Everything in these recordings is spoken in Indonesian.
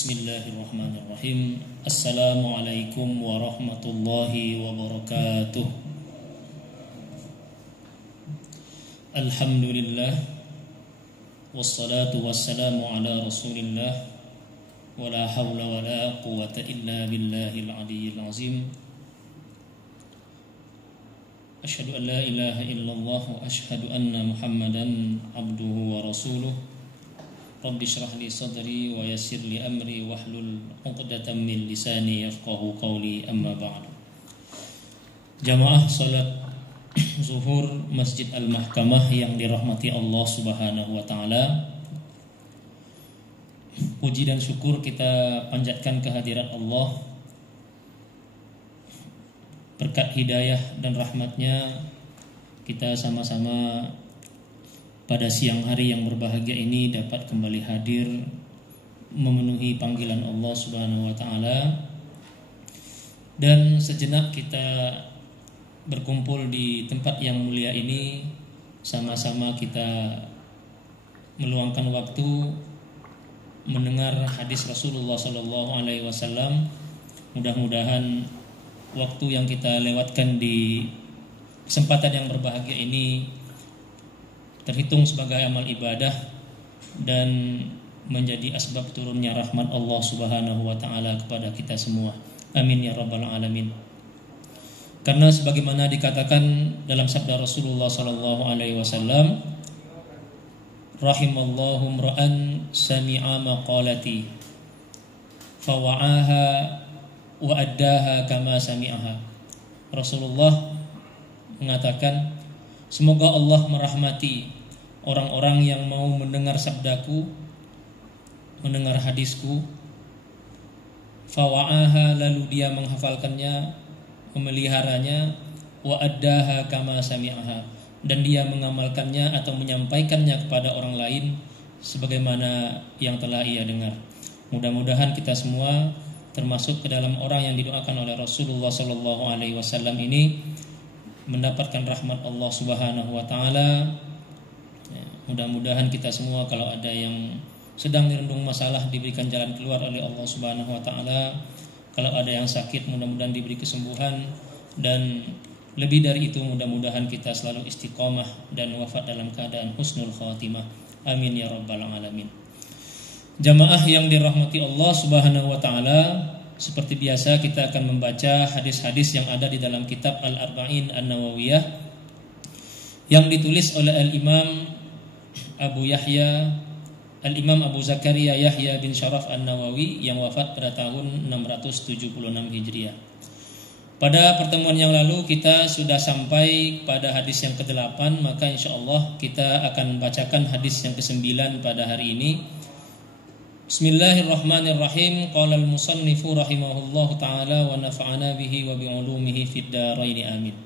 Bismillahirrahmanirrahim. Assalamualaikum warahmatullahi wabarakatuh. Alhamdulillah, wassalatu wassalamu ala rasulillah, wala hawla wala quwwata illa billahil aliyyil azim. Asyhadu an la ilaha illallah wa asyhadu anna Muhammadan abduhu wa rasuluh. Rabbi shrah li sadri wa yassir li amri wahlul 'uqdatam min lisani yafqahu qawli, amma ba'd. Jamaah salat zuhur Masjid Al-Mahkamah yang dirahmati Allah Subhanahu wa taala. Puji dan syukur kita panjatkan kehadirat Allah. Berkat hidayah dan rahmatnya kita sama-sama pada siang hari yang berbahagia ini dapat kembali hadir memenuhi panggilan Allah Subhanahu wa taala, dan sejenak kita berkumpul di tempat yang mulia ini, sama-sama kita meluangkan waktu mendengar hadis Rasulullah sallallahu alaihi wasallam. Mudah-mudahan waktu yang kita lewatkan di kesempatan yang berbahagia ini terhitung sebagai amal ibadah dan menjadi asbab turunnya rahmat Allah Subhanahu wa taala kepada kita semua. Amin ya rabbal alamin. Karena sebagaimana dikatakan dalam sabda Rasulullah sallallahu alaihi wasallam, rahimallahu imra'an sami'a maqalati fawa'aha wa addaha kama sami'aha. Rasulullah mengatakan, semoga Allah merahmati orang-orang yang mau mendengar sabdaku, mendengar hadisku, fawa'aha, lalu dia menghafalkannya, memeliharanya, wa addaha kama sami'aha, dan dia mengamalkannya atau menyampaikannya kepada orang lain sebagaimana yang telah ia dengar. Mudah-mudahan kita semua termasuk ke dalam orang yang didoakan oleh Rasulullah sallallahu alaihi wasallam ini mendapatkan rahmat Allah Subhanahu wa taala. Mudah-mudahan kita semua kalau ada yang sedang dirundung masalah diberikan jalan keluar oleh Allah Subhanahu wa taala. Kalau ada yang sakit mudah-mudahan diberi kesembuhan, dan lebih dari itu mudah-mudahan kita selalu istiqomah dan wafat dalam keadaan husnul khatimah. Amin ya rabbal alamin. Jamaah yang dirahmati Allah Subhanahu wa taala, seperti biasa kita akan membaca hadis-hadis yang ada di dalam kitab Al-Arba'in An-Nawawiyah yang ditulis oleh Al-Imam Abu Yahya, Al-Imam Abu Zakaria Yahya bin Syaraf An-Nawawi yang wafat pada tahun 676 Hijriah. Pada pertemuan yang lalu kita sudah sampai pada hadis yang ke-8, maka insyaallah kita akan bacakan hadis yang ke-9 pada hari ini. Bismillahirrahmanirrahim. Qala al-musannifu rahimahullahu ta'ala wa nafa'ana bihi wa bi'ulumihi fid dharain amin.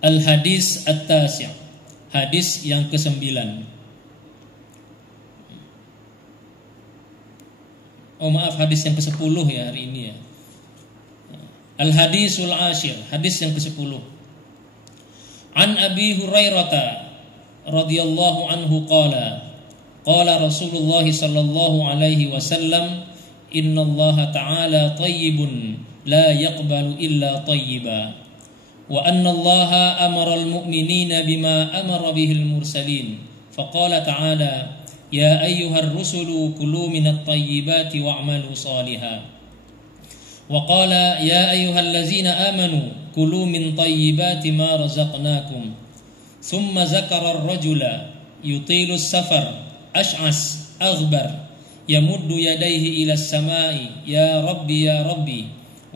Al-hadis at-tasi', hadis yang ke-9. Oh maaf, hadis yang ke-10 ya hari ini ya. Al-hadisul ashir, hadis yang ke-10. An Abi Hurairah radhiyallahu anhu qala qala Rasulullah sallallahu alaihi wasallam, innallaha ta'ala tayyibun la yaqbalu illa tayyiba, wa annallaha amara al-mu'minina bima amara bihil mursalin, faqala ta'ala ya ayyuhar rusulu kulu minat tayyibati wa'malu salihan, wa qala ya ayyuhallazina amanu kulu min tayyibati ma razaqnakum, thumma zakara ar-rajula yutilu as-safar ash'as aghbar yamuddu yadayhi ila as-samai ya rabbi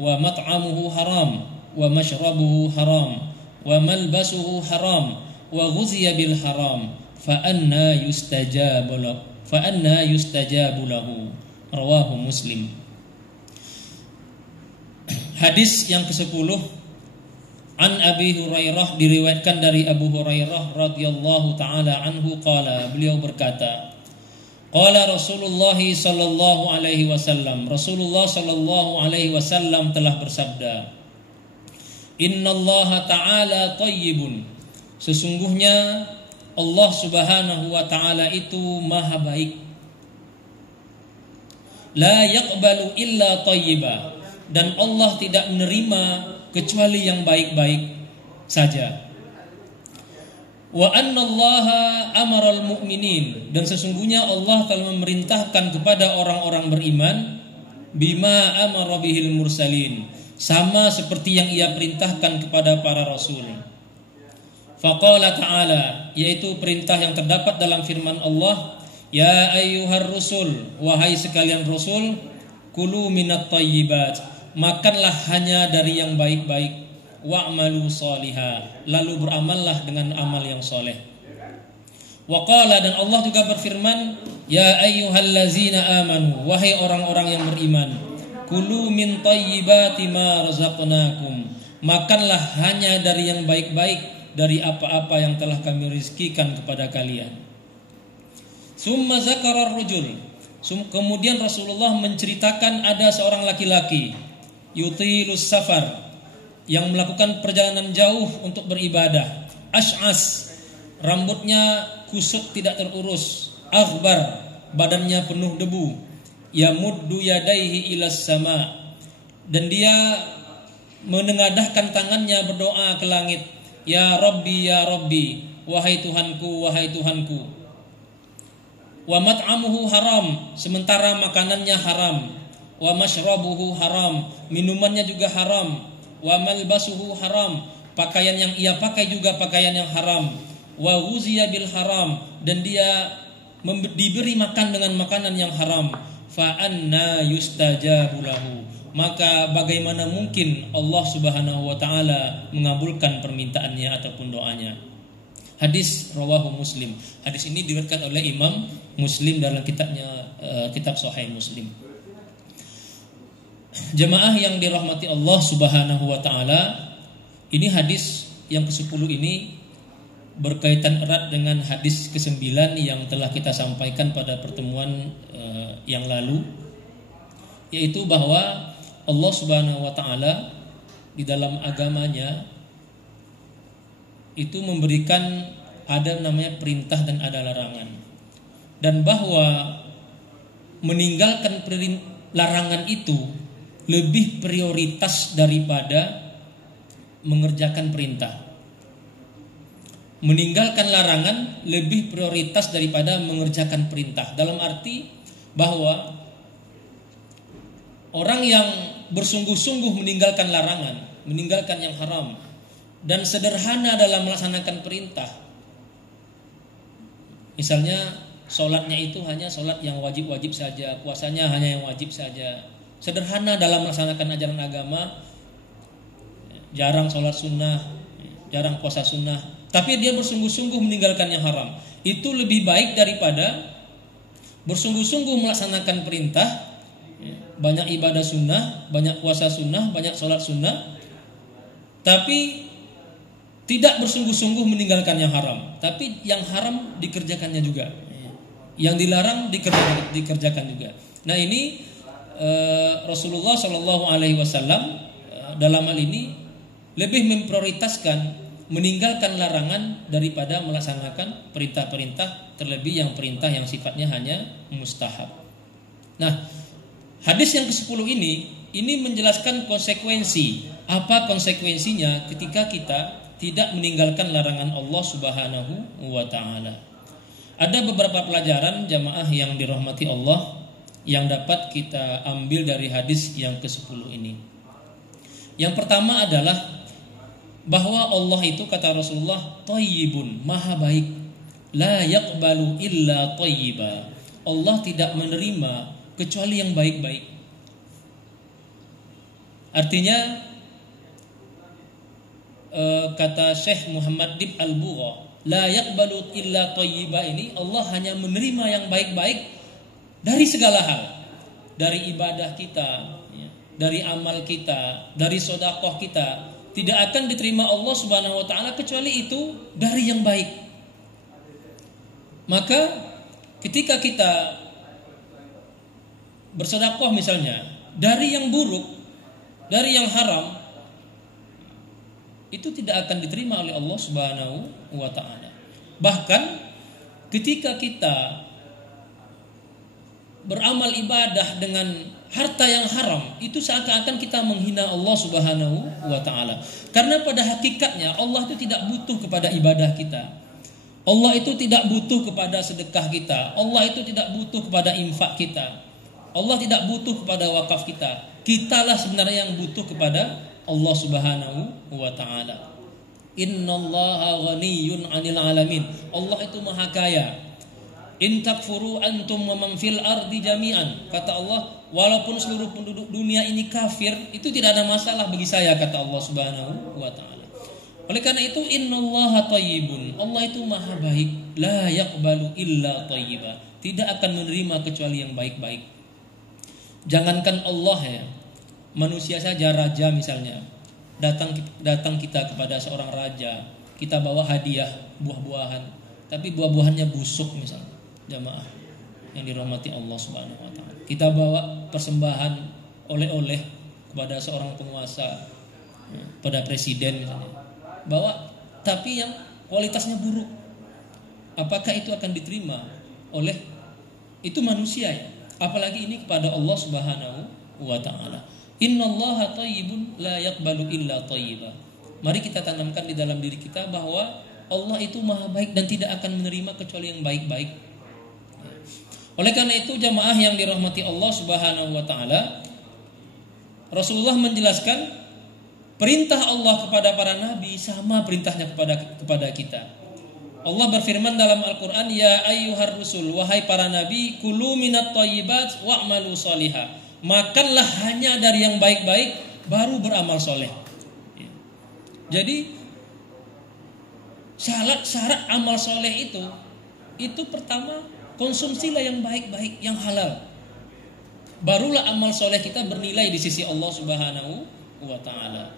wa mat'amuhu haram wa mashrabuhu haram wa malbasuhu haram wa ghuziya bil haram fa anna yustajabu lahu, rawahu Muslim. Hadis yang ke-10, An Abi Hurairah, diriwayatkan dari Abu Hurairah radhiyallahu taala anhu qala, beliau berkata, qala Rasulullah sallallahu alaihi wasallam, Rasulullah sallallahu alaihi wasallam telah bersabda, innallaha ta'ala tayyibun, sesungguhnya Allah Subhanahu wa taala itu maha baik. La yaqbalu illa thayyiba, dan Allah tidak menerima kecuali yang baik-baik saja. Wa annallaha amaral mu'minin, dan sesungguhnya Allah telah memerintahkan kepada orang-orang beriman bima amara bihil mursalin, sama seperti yang ia perintahkan kepada para rasul. Faqala ta'ala, yaitu perintah yang terdapat dalam firman Allah, ya ayyuhar rusul, wahai sekalian rasul, kulu minat thayyibat, makanlah hanya dari yang baik-baik, wa'malu shaliha, lalu beramallah dengan amal yang soleh. Wa qala, dan Allah juga berfirman, ya ayyuhallazina amanu, wahai orang-orang yang beriman, kulu min thayyibati ma razaqnakum, makanlah hanya dari yang baik-baik dari apa-apa yang telah kami rizkikan kepada kalian. Summa zakara rajul, kemudian Rasulullah menceritakan ada seorang laki-laki yutilus safar, yang melakukan perjalanan jauh untuk beribadah. Ash'as, rambutnya kusut tidak terurus. Aghbar, badannya penuh debu. Yamuddu yadaihi ilas sama, dan dia menengadahkan tangannya berdoa ke langit. Ya Rabbi, wahai Tuhanku, wahai Tuhanku. Wa mat'amuhu haram, sementara makanannya haram. Wa mashrabuhu haram, minumannya juga haram. Wa malbasuhu haram, pakaian yang ia pakai juga pakaian yang haram. Wa ghuziya bil haram, dan dia diberi makan dengan makanan yang haram. Fa anna yustajabu lahu, maka bagaimana mungkin Allah Subhanahu wa taala mengabulkan permintaannya ataupun doanya. Hadis rawahu Muslim. Hadis ini diriwayatkan oleh Imam Muslim dalam kitabnya kitab Sahih Muslim. Jemaah yang dirahmati Allah Subhanahu wa taala, ini hadis yang ke-10 ini berkaitan erat dengan hadis ke-9 yang telah kita sampaikan pada pertemuan yang lalu, yaitu bahwa Allah Subhanahu wa taala di dalam agamanya itu memberikan ada namanya perintah dan ada larangan, dan bahwa meninggalkan larangan itu lebih prioritas daripada mengerjakan perintah. Meninggalkan larangan lebih prioritas daripada mengerjakan perintah. Dalam arti bahwa orang yang bersungguh-sungguh meninggalkan larangan, meninggalkan yang haram, dan sederhana dalam melaksanakan perintah. Misalnya sholatnya itu hanya sholat yang wajib-wajib saja, puasanya hanya yang wajib saja. Sederhana dalam melaksanakan ajaran agama, jarang sholat sunnah, jarang puasa sunnah, tapi dia bersungguh-sungguh meninggalkan yang haram. Itu lebih baik daripada bersungguh-sungguh melaksanakan perintah, banyak ibadah sunnah, banyak puasa sunnah, banyak sholat sunnah, tapi tidak bersungguh-sungguh meninggalkan yang haram. Tapi yang haram dikerjakannya juga, yang dilarang dikerjakan juga. Nah ini Rasulullah Shallallahu Alaihi Wasallam dalam hal ini lebih memprioritaskan meninggalkan larangan daripada melaksanakan perintah-perintah, terlebih yang perintah yang sifatnya hanya mustahab. Nah, hadis yang ke-10 ini menjelaskan konsekuensi. Apa konsekuensinya ketika kita tidak meninggalkan larangan Allah Subhanahu wa taala? Ada beberapa pelajaran jamaah yang dirahmati Allah yang dapat kita ambil dari hadis yang ke-10 ini. Yang pertama adalah bahwa Allah itu, kata Rasulullah, thayyibun, maha baik. La yaqbalu illa thayyiba. Allah tidak menerima kecuali yang baik-baik. Artinya kata Syekh Muhammad Dib Al-Bugha, la yaqbalu illa thayyiba ini, Allah hanya menerima yang baik-baik dari segala hal, dari ibadah kita, dari amal kita, dari sedekah kita, tidak akan diterima Allah Subhanahu wa taala kecuali itu dari yang baik. Maka ketika kita bersedekah misalnya dari yang buruk, dari yang haram, itu tidak akan diterima oleh Allah Subhanahu wa taala. Bahkan ketika kita beramal ibadah dengan harta yang haram, itu seakan-akan kita menghina Allah Subhanahu wa taala. Karena pada hakikatnya Allah itu tidak butuh kepada ibadah kita. Allah itu tidak butuh kepada sedekah kita. Allah itu tidak butuh kepada infak kita. Allah tidak butuh kepada wakaf kita. Kitalah sebenarnya yang butuh kepada Allah Subhanahu wa taala. Innallaha ghaniyyun 'anil 'alamin. Allah itu maha kaya. In takfuru antum wa man fil ardi jami'an. Kata Allah, walaupun seluruh penduduk dunia ini kafir, itu tidak ada masalah bagi saya, kata Allah Subhanahu wa taala. Oleh karena itu, innallaha thayyibun. Allah itu maha baik, la yaqbalu illa thayyiba. Tidak akan menerima kecuali yang baik-baik. Jangankan Allah ya, manusia saja, raja misalnya, datang kita kepada seorang raja, kita bawa hadiah buah-buahan, tapi buah-buahannya busuk misalnya. Jamaah yang dirahmati Allah Subhanahu wa taala. Kita bawa persembahan oleh-oleh kepada seorang penguasa, pada presiden misalnya. Bawa tapi yang kualitasnya buruk. Apakah itu akan diterima oleh itu manusia ya? Apalagi ini kepada Allah Subhanahu wa taala. Innallaha thayyibun la yaqbalu illa thayyiba. Mari kita tanamkan di dalam diri kita bahwa Allah itu maha baik dan tidak akan menerima kecuali yang baik-baik. Oleh karena itu jamaah yang dirahmati Allah Subhanahu wa taala, Rasulullah menjelaskan perintah Allah kepada para nabi sama perintahnya kepada kita. Allah berfirman dalam Al-Qur'an, ya ayyuhar rusul, wahai para nabi, kulu minat thayyibat wa'malu sholihah. Makanlah hanya dari yang baik-baik, baru beramal soleh. Jadi syarat amal soleh itu pertama, konsumsilah yang baik-baik, yang halal. Barulah amal soleh kita bernilai di sisi Allah Subhanahu wa ta'ala.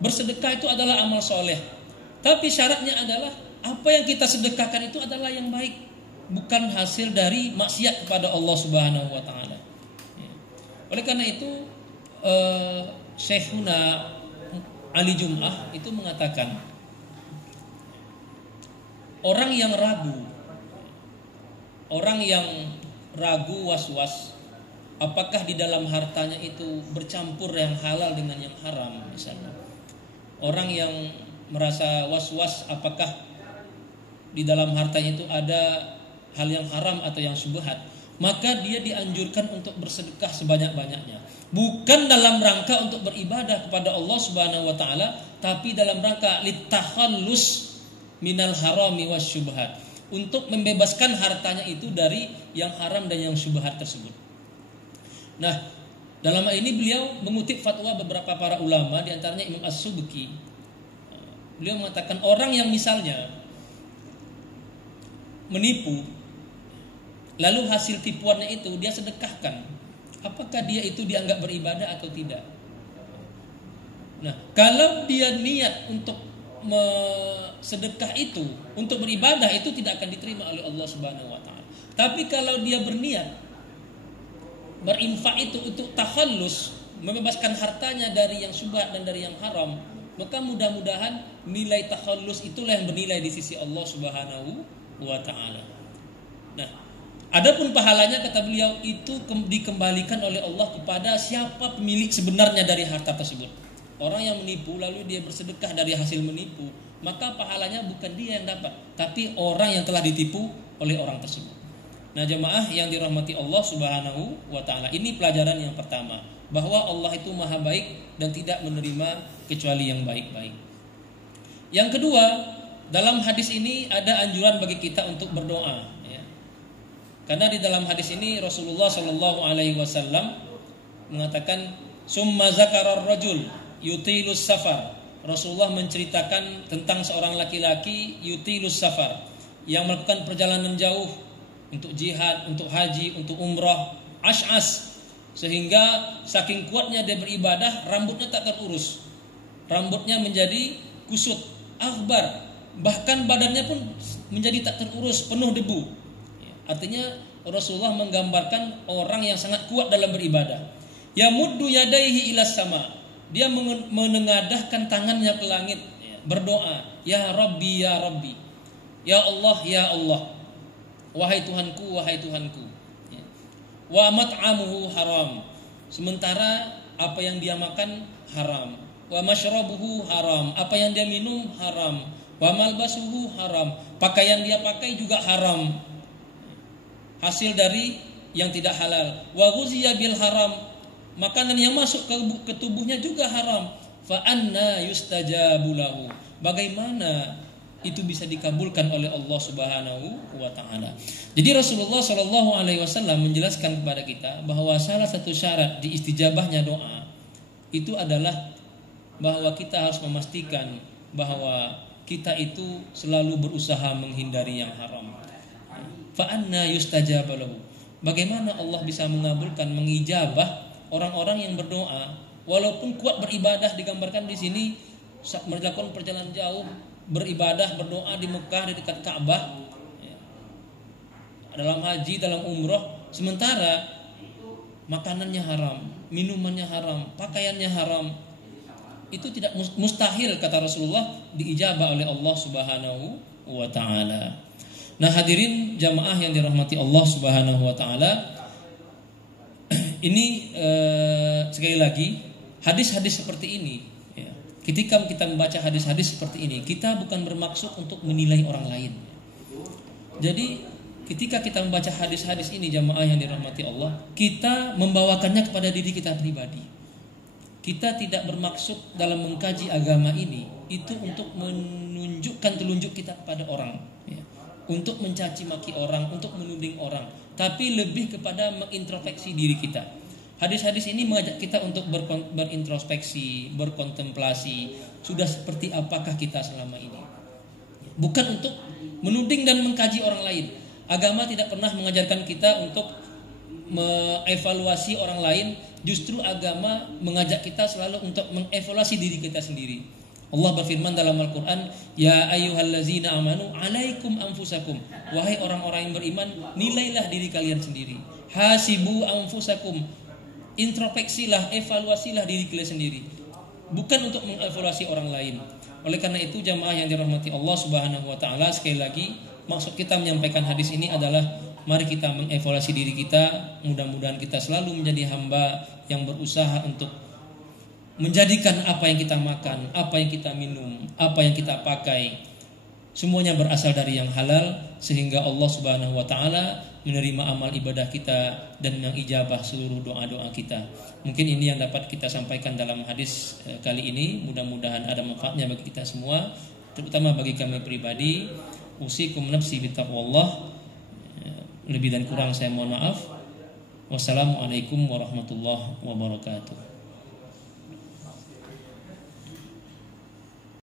Bersedekah itu adalah amal soleh. Tapi syaratnya adalah apa yang kita sedekahkan itu adalah yang baik, bukan hasil dari maksiat kepada Allah Subhanahu wa ta'ala. Oleh karena itu Syekhuna Ali Jum'ah itu mengatakan, orang yang ragu was-was apakah di dalam hartanya itu bercampur yang halal dengan yang haram misalnya. Orang yang merasa was-was apakah di dalam hartanya itu ada hal yang haram atau yang syubhat, maka dia dianjurkan untuk bersedekah sebanyak-banyaknya. Bukan dalam rangka untuk beribadah kepada Allah Subhanahu wa taala, tapi dalam rangka litakhallus minal harami wasyubhat, untuk membebaskan hartanya itu dari yang haram dan yang syubhat tersebut. Nah, dalam hal ini beliau mengutip fatwa beberapa para ulama, di antaranya Imam As-Subki. Beliau mengatakan orang yang misalnya menipu, lalu hasil tipuannya itu dia sedekahkan, apakah dia itu dianggap beribadah atau tidak? Nah, kalau dia niat untuk sedekah itu untuk beribadah, itu tidak akan diterima oleh Allah Subhanahu wa taala. Tapi kalau dia berniat berinfak itu untuk takhallus, membebaskan hartanya dari yang syubhat dan dari yang haram, maka mudah-mudahan nilai takhallus itulah yang bernilai di sisi Allah Subhanahu wa taala. Nah, adapun pahalanya kata beliau itu dikembalikan oleh Allah kepada siapa pemilik sebenarnya dari harta tersebut. Orang yang menipu lalu dia bersedekah dari hasil menipu, maka pahalanya bukan dia yang dapat, tapi orang yang telah ditipu oleh orang tersebut. Nah, jemaah yang dirahmati Allah Subhanahu wa taala, ini pelajaran yang pertama, bahwa Allah itu maha baik dan tidak menerima kecuali yang baik-baik. Yang kedua, dalam hadis ini ada anjuran bagi kita untuk berdoa, ya. Karena di dalam hadis ini Rasulullah Shallallahu Alaihi Wasallam mengatakan, summa zakarar rajul yutilus safar. Rasulullah menceritakan tentang seorang laki-laki yutilus safar, yang melakukan perjalanan jauh untuk jihad, untuk haji, untuk umrah, ash'as, sehingga saking kuatnya dia beribadah, rambutnya tak terurus, rambutnya menjadi kusut, akhbar, bahkan badannya pun menjadi tak terurus, penuh debu. Artinya Rasulullah menggambarkan orang yang sangat kuat dalam beribadah. Yamuddu yadaihi ilas sama, dia menengadahkan tangannya ke langit, berdoa, ya Rabbi, ya Rabbi, ya Allah, ya Allah. wahai Tuhanku, wahai Tuhanku. Ya. Wa mat'amuhu haram, sementara apa yang dia makan haram. Wa mashrabuhu haram, apa yang dia minum haram. Wa malbasuhu haram, pakaian dia pakai juga haram, hasil dari yang tidak halal. Wa ghuziya bil haram, makanan yang masuk ke tubuhnya juga haram. Fa anna yustajabu lahu, bagaimana itu bisa dikabulkan oleh Allah Subhanahu wa taala. Jadi Rasulullah Shallallahu alaihi wasallam menjelaskan kepada kita bahwa salah satu syarat di istijabahnya doa itu adalah bahwa kita harus memastikan bahwa kita itu selalu berusaha menghindari yang haram. Fa anna yustajabu lahu, bagaimana Allah bisa mengabulkan, mengijabah orang-orang yang berdoa walaupun kuat beribadah, digambarkan di sini melakukan perjalanan jauh beribadah, berdoa di Mekah di dekat Ka'bah, dalam haji, dalam umroh, sementara makanannya haram, minumannya haram, pakaiannya haram. Itu tidak mustahil, kata Rasulullah, diijabah oleh Allah Subhanahu wa taala. Nah, hadirin jamaah yang dirahmati Allah Subhanahu wa taala, ini sekali lagi hadis-hadis seperti ini ya. Ketika kita membaca hadis-hadis seperti ini, kita bukan bermaksud untuk menilai orang lain. Jadi ketika kita membaca hadis-hadis ini jamaah yang dirahmati Allah, kita membawakannya kepada diri kita pribadi. Kita tidak bermaksud dalam mengkaji agama ini itu untuk menunjukkan telunjuk kita kepada orang ya. Untuk mencaci maki orang, untuk menuding orang, tapi lebih kepada mengintrospeksi diri kita. Hadis-hadis ini mengajak kita untuk berintrospeksi, berkontemplasi, sudah seperti apakah kita selama ini. Bukan untuk menuding dan mengkaji orang lain. Agama tidak pernah mengajarkan kita untuk mengevaluasi orang lain. Justru agama mengajak kita selalu untuk mengevaluasi diri kita sendiri. Allah berfirman dalam Al-Quran, ya ayyuhallazina amanu alaikum anfusakum, wahai orang-orang yang beriman, nilailah diri kalian sendiri. Hasibu anfusakum, introspeksilah, evaluasilah diri kalian sendiri, bukan untuk mengevaluasi orang lain. Oleh karena itu jamaah yang dirahmati Allah Subhanahu wa taala, sekali lagi maksud kita menyampaikan hadis ini adalah mari kita mengevaluasi diri kita. Mudah-mudahan kita selalu menjadi hamba yang berusaha untuk menjadikan apa yang kita makan, apa yang kita minum, apa yang kita pakai, semuanya berasal dari yang halal, sehingga Allah Subhanahu wa taala menerima amal ibadah kita dan mengijabah seluruh doa-doa kita. Mungkin ini yang dapat kita sampaikan dalam hadis kali ini. Mudah-mudahan ada manfaatnya bagi kita semua, terutama bagi kami pribadi. Usikum nafsi bittaqwallah. Lebih dan kurang saya mohon maaf. Wassalamualaikum warahmatullahi wabarakatuh.